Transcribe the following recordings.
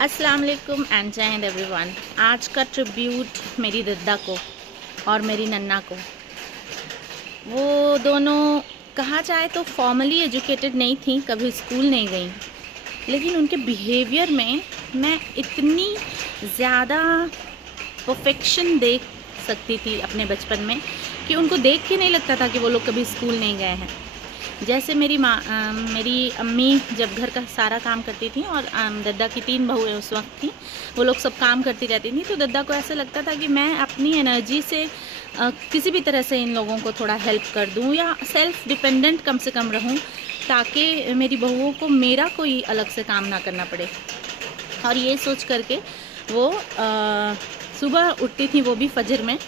अस्सलाम वालेकुम एंड जय हिंद एवरीवन। आज का ट्रिब्यूट मेरी दद्दा को और मेरी नन्ना को। वो दोनों कहा जाए तो फॉर्मली एजुकेटेड नहीं थी, कभी स्कूल नहीं गई, लेकिन उनके बिहेवियर में मैं इतनी ज़्यादा परफेक्शन देख सकती थी अपने बचपन में कि उनको देख के नहीं लगता था कि वो लोग कभी स्कूल नहीं गए हैं। जैसे मेरी अम्मी जब घर का सारा काम करती थी और दद्दा की 3 बहुएं उस वक्त थी, वो लोग सब काम करती रहती थी, तो दद्दा को ऐसा लगता था कि मैं अपनी एनर्जी से किसी भी तरह से इन लोगों को थोड़ा हेल्प कर दूं या सेल्फ डिपेंडेंट कम से कम रहूं, ताकि मेरी बहुओं को मेरा कोई अलग से काम ना करना पड़े। और ये सोच करके वो सुबह उठती थी, वो भी फजर में।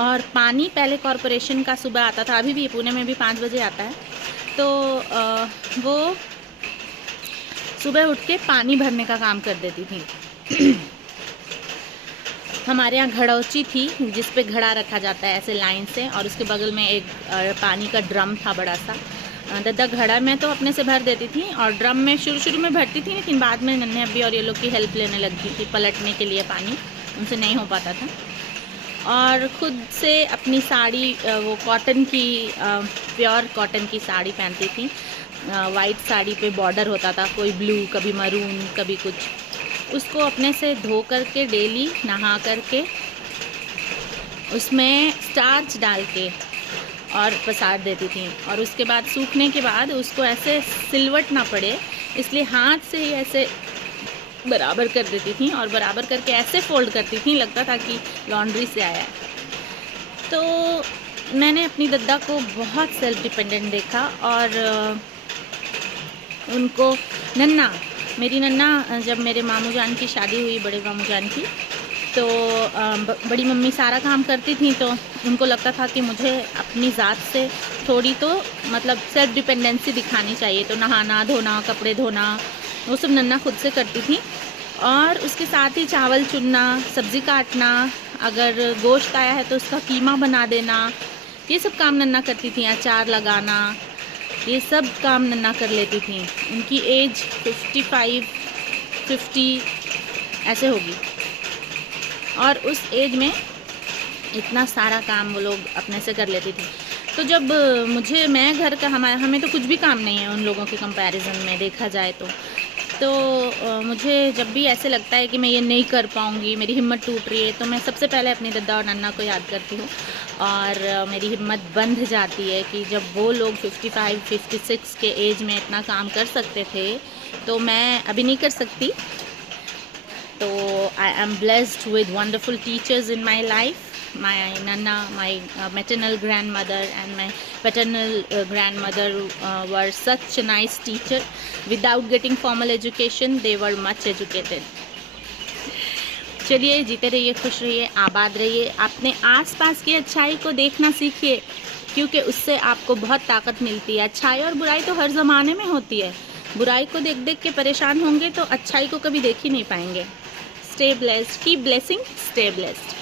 और पानी पहले कॉरपोरेशन का सुबह आता था, अभी भी पुणे में भी 5 बजे आता है, तो वो सुबह उठ के पानी भरने का काम कर देती थी। हमारे यहाँ घड़ौची थी जिस पे घड़ा रखा जाता है ऐसे लाइन से, और उसके बगल में एक पानी का ड्रम था बड़ा सा। दद्दा घड़ा में तो अपने से भर देती थी और ड्रम में शुरू में भरती थी, लेकिन बाद में नन्हे अब्बी और ये लोग की हेल्प लेने लगती थी पलटने के लिए, पानी उनसे नहीं हो पाता था। और ख़ुद से अपनी साड़ी, वो कॉटन की प्योर कॉटन की साड़ी पहनती थी। वाइट साड़ी पे बॉर्डर होता था, कोई ब्लू, कभी मरून, कभी कुछ। उसको अपने से धो करके डेली नहा करके उसमें स्टार्च डाल के और पसार देती थी। और उसके बाद सूखने के बाद उसको ऐसे सिलवट ना पड़े, इसलिए हाथ से ही ऐसे बराबर कर देती थी और बराबर करके ऐसे फोल्ड करती थी, लगता था कि लॉन्ड्री से आया है। तो मैंने अपनी दद्दा को बहुत सेल्फ डिपेंडेंट देखा। और उनको मेरी नन्ना जब मेरे मामू जान की शादी हुई, बड़े मामू जान की, तो बड़ी मम्मी सारा काम करती थी, तो उनको लगता था कि मुझे अपनी ज़ात से थोड़ी तो मतलब सेल्फ डिपेंडेंसी दिखानी चाहिए। तो नहाना धोना, कपड़े धोना, वो सब नन्ना खुद से करती थी। और उसके साथ ही चावल चुनना, सब्ज़ी काटना, अगर गोश्त आया है तो उसका कीमा बना देना, ये सब काम नन्ना करती थी। अचार लगाना, ये सब काम नन्ना कर लेती थी। उनकी एज 55-50 ऐसे होगी, और उस एज में इतना सारा काम वो लोग अपने से कर लेती थी। तो जब मैं घर का, हमें तो कुछ भी काम नहीं है उन लोगों के कंपैरिजन में देखा जाए तो मुझे जब भी ऐसे लगता है कि मैं ये नहीं कर पाऊँगी, मेरी हिम्मत टूट रही है, तो मैं सबसे पहले अपनी दद्दा और नन्ना को याद करती हूँ। और मेरी हिम्मत बंध जाती है कि जब वो लोग 55-56 के एज में इतना काम कर सकते थे, तो मैं अभी नहीं कर सकती। तो I am blessed with wonderful teachers in my life. My Nana, my maternal grandmother and my paternal grandmother were such a nice teacher. Without getting formal education, they were much educated. चलिए, जीते रहिए, खुश रहिए, आबाद रहिए, अपने आसपास की अच्छाई को देखना सीखिए, क्योंकि उससे आपको बहुत ताकत मिलती है। अच्छाई और बुराई तो हर ज़माने में होती है। बुराई को देख देख के परेशान होंगे तो अच्छाई को कभी देख ही नहीं पाएंगे। Stay blessed, keep blessing, stay blessed.